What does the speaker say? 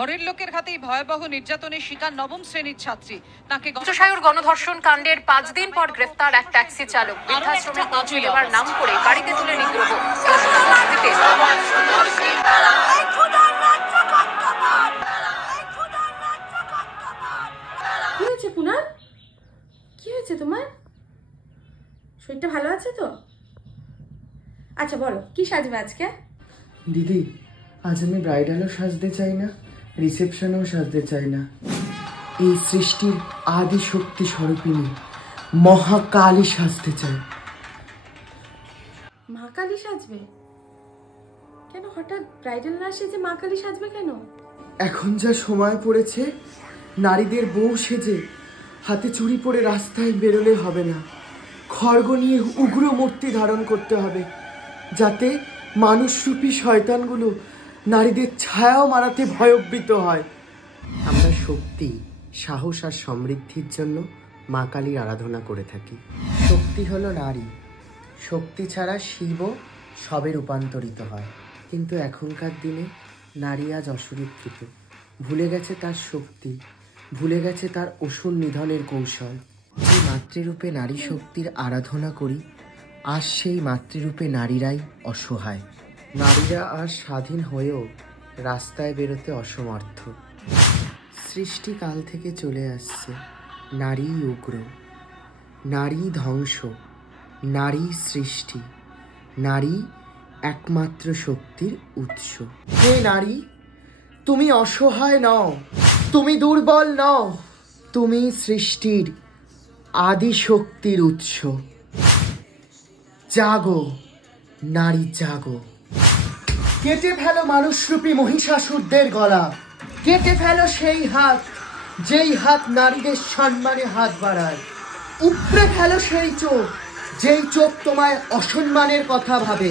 ঘরের লোকের হাতেই ভয়াবহ নির্যাতনের শিকার নবম শ্রেণীর ছাত্রী। তাকে পঞ্চশায়ুর গণধর্ষণ কাণ্ডের 5 দিন পর গ্রেফতার এক ট্যাক্সি চালক। বৃদ্ধাশ্রমের পৌঁছে দেওয়ার নাম করে গাড়িতে তুলে নিগ্রহ। কি হয়েছে পুনার? কি হয়েছে তোমার? শরীরটা ভালো আছে তো? আচ্ছা বলো, কি সাজবে আজকে? দিদি, আজ আমি ব্রাইডালও সাজতে চাই না, রিসেপশনেও সাজতে চাই না। এই সৃষ্টির আদি শক্তি স্বরূপিণী মহাকালী সাজতে চাই। মা কালী সাজবে? কেন হঠাৎ ব্রাইডাল না সেজে মা কালী সাজবে কেন? এখন যা সময় পড়েছে, নারীদের বউ সেজে হাতে চুড়ি পরে রাস্তায় বেরোলে হবে না। খড়গ নিয়ে উগ্র মূর্তি ধারণ করতে হবে, যাতে মানুষরূপী শয়তানগুলো নারীদের ছায়াও মারাতে ভয়ভীত হয়। আমরা শক্তি, সাহস আর সমৃদ্ধির জন্য মা কালীর আরাধনা করে থাকি। শক্তি হলো নারী, শক্তি ছাড়া শিবও সবে রূপান্তরিত হয়। কিন্তু এখনকার দিনে নারী আজ অসুরক্ষিত, ভুলে গেছে তার শক্তি, ভুলে গেছে তার অসুর নিধনের কৌশল। যে মাতৃরূপে নারী শক্তির আরাধনা করি, আজ সেই মাতৃরূপে নারীরাই অসহায়। নারীরা আজ স্বাধীন হয়েও রাস্তায় বেরোতে অসমর্থ। সৃষ্টিকাল থেকে চলে আসছে নারী উগ্র, নারী ধ্বংস, নারী সৃষ্টি, নারী একমাত্র শক্তির উৎস। হে নারী, তুমি অসহায় নও, তুমি দুর্বল নও, তুমি সৃষ্টির আদি শক্তির উৎস। জাগো নারী, জাগো। কেটে ফেলো মানুষরূপী মহিষাসুরদের গলা, কেটে ফেলো সেই হাত, যেই হাত নারীদের সম্মানে হাত বাড়ায়। উপড়ে ফেলো সেই চোখ, যেই চোখ তোমায় অসম্মানের কথা ভাবে।